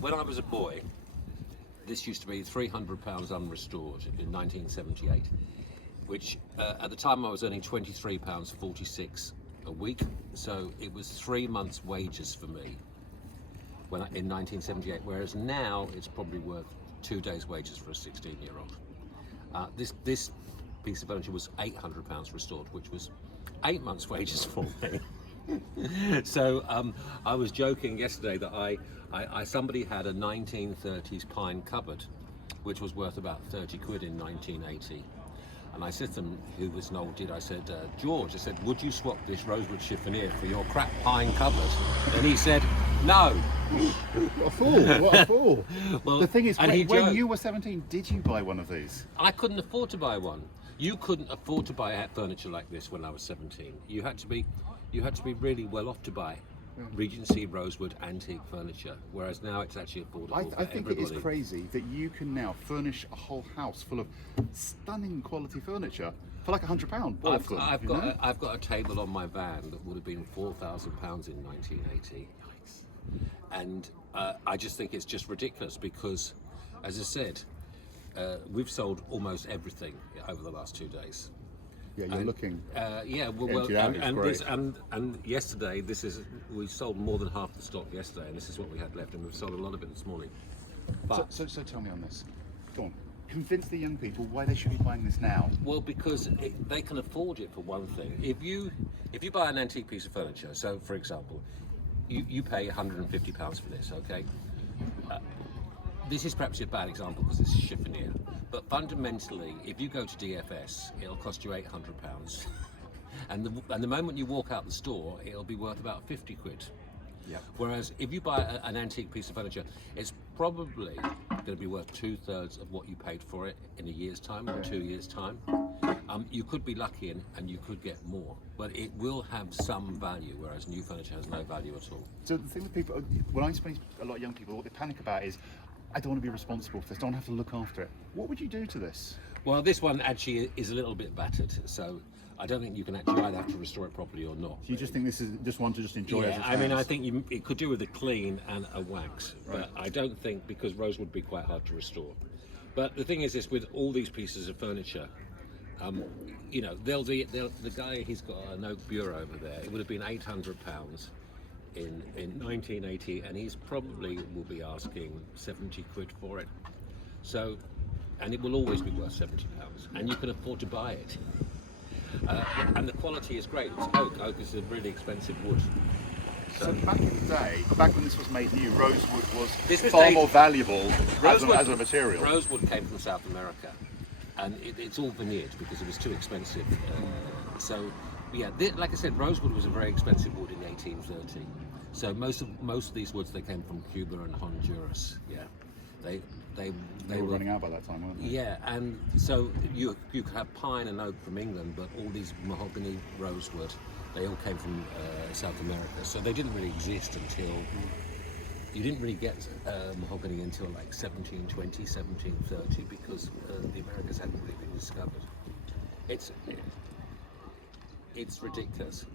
when I was a boy, this used to be £300 unrestored in 1978, which at the time I was earning £23.46 a week, so it was 3 months' wages for me in 1978, whereas now it's probably worth 2 days' wages for a 16-year-old. This piece of furniture was £800 restored, which was 8 months' wages for me. So I was joking yesterday that somebody had a 1930s pine cupboard, which was worth about 30 quid in 1980. And I said to him, who was an old dude, I said, George, I said, would you swap this rosewood chiffonier for your crap pine cupboard? And he said, no. What a fool, what a fool. Well, the thing is, when joked, you were 17, did you buy one of these? I couldn't afford to buy one. You couldn't afford to buy furniture like this when I was 17. You had to be really well off to buy Regency rosewood antique furniture, whereas now it's actually affordable I for think everybody. it is crazy that you can now furnish a whole house full of stunning quality furniture for like £100. I've got a table on my van that would have been £4,000 in 1980. Nice. And I just think it's just ridiculous because, as I said, we've sold almost everything over the last 2 days. Yeah, you're looking. Yeah, and yesterday, we sold more than half the stock yesterday, and this is what we had left, and we've sold a lot of it this morning. But So tell me on this. Go on. Convince the young people why they should be buying this now. well, because they can afford it for one thing. If you buy an antique piece of furniture, so for example, you pay £150 for this, okay? This is perhaps a bad example because it's chiffonier, but fundamentally, if you go to DFS, it'll cost you £800, and the moment you walk out the store, it'll be worth about 50 quid. Yeah. Whereas if you buy an antique piece of furniture, it's probably going to be worth 2/3 of what you paid for it in a year's time or 2 years' time. You could be lucky and you could get more, but it will have some value, whereas new furniture has no value at all. So the thing with people, when I explain to a lot of young people, what they panic about is, I don't want to be responsible for this, don't have to look after it. What would you do to this? Well, this one actually is a little bit battered, so I don't think you can actually either have to restore it properly or not. Do you just think this is just one to just enjoy as it I mean, stands? I think it could do with a clean and a wax, Right. but I don't think, because rosewood would be quite hard to restore. But the thing is this, with all these pieces of furniture, you know, the guy, he's got an oak bureau over there, it would have been £800 in 1980, and he's probably will be asking 70 quid for it. So, and it will always be worth £70, and you can afford to buy it. And the quality is great. It's oak. Oak is a really expensive wood. So back in the day, back when this was made new, rosewood was This was far dated- more valuable as a material. Rosewood came from South America, and it's all veneered because it was too expensive. So, yeah, like I said, rosewood was a very expensive wood in 1830. So most of these woods, they came from Cuba and Honduras. Yeah, They were running out by that time, weren't they? Yeah, and so you could have pine and oak from England, but all these mahogany, rosewood, they all came from South America. So they didn't really exist until, you didn't really get mahogany until like 1720, 1730, because the Americas hadn't really been discovered. It's ridiculous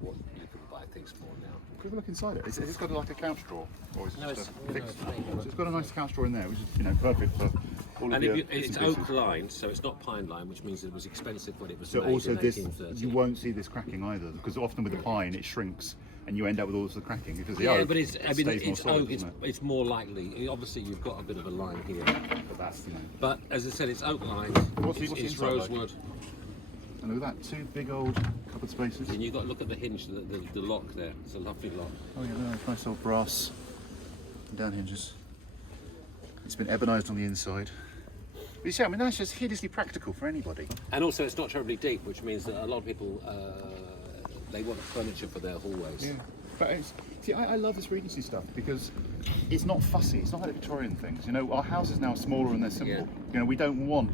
what you can buy things for now. Have a look inside it. It's got like a couch drawer, or is it No, just it's- a thick? no, it's plain. So it's got a nice couch drawer in there, which is perfect for all of And your it's bits and oak pieces. lined, so it's not pine lined, which means it was expensive when it was So made also in this, 1830. you won't see this cracking either, because often with the pine it shrinks and you end up with all of the cracking. Because the Yeah, oak, but it stays more solid, oak. doesn't it? It's more likely. Obviously, you've got a bit of a line here, But that's, you know. but as I said, it's oak lined. What's the It's inside like? rosewood, And look at that, two big old cupboard spaces. and you've got to look at the hinge, the lock there. It's a lovely lock. Oh yeah, nice old brass down hinges. It's been ebonised on the inside. But you see, I mean, that's just hideously practical for anybody. And also, it's not terribly deep, which means that a lot of people they want furniture for their hallways. Yeah, but I love this Regency stuff because it's not fussy. It's not like Victorian things. You know, our houses now are smaller and they're simple. Yeah. You know, we don't want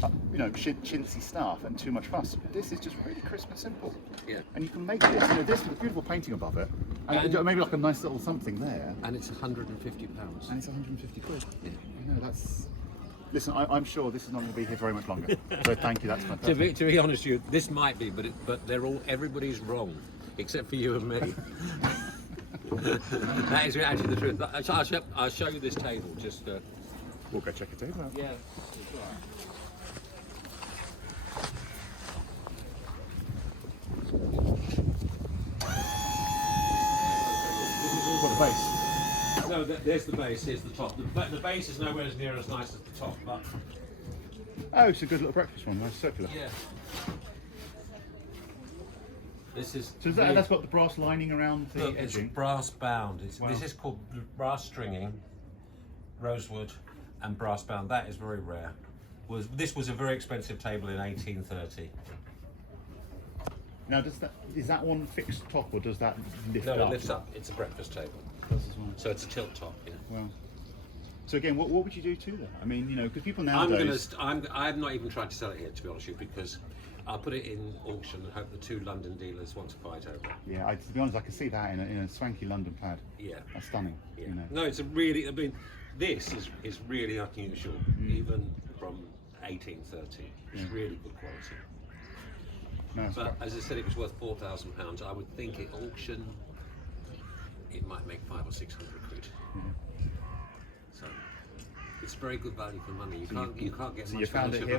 chintzy stuff and too much fuss. This is just really crisp and simple. Yeah. And you can make this. You know, this with a beautiful painting above it, and maybe like a nice little something there. And it's £150. And it's 150 quid. Yeah. You know, that's. Listen, I'm sure this is not going to be here very much longer. So thank you. That's fantastic. To be honest with you, this might be, but everybody's wrong, except for you and me. That is actually the truth. I'll show you this table. Just We'll go check it out. yeah, it's all right. What the base? No, there's the base. Here's the top. The base is nowhere as near as nice as the top, but Oh, it's a good little breakfast one. Nice circular. yeah. This is So is that's got the brass lining around the look, it's edging. brass bound. Wow. This is called brass stringing, rosewood, and brass bound. That is very rare. This was a very expensive table in 1830. Now, is that one fixed top or does that lift No, up? it lifts up. It's a breakfast table, Does as well. so it's a tilt top. Yeah. Wow. So again, what would you do to that? I mean, you know, because people I'm nowadays. I'm not even trying to sell it here, to be honest with you, because I'll put it in auction and hope the two London dealers want to buy it over. Yeah, to be honest, I can see that in a swanky London plaid. Yeah. That's stunning. Yeah. You know. No, it's a really. I mean, this is really unusual, even from 1830. It's really good quality. No, it's But quite- as I said, it was worth £4,000. I would think at auction, it might make 500 or 600 quid. So it's very good value for money. You can't get so much you found value it for here,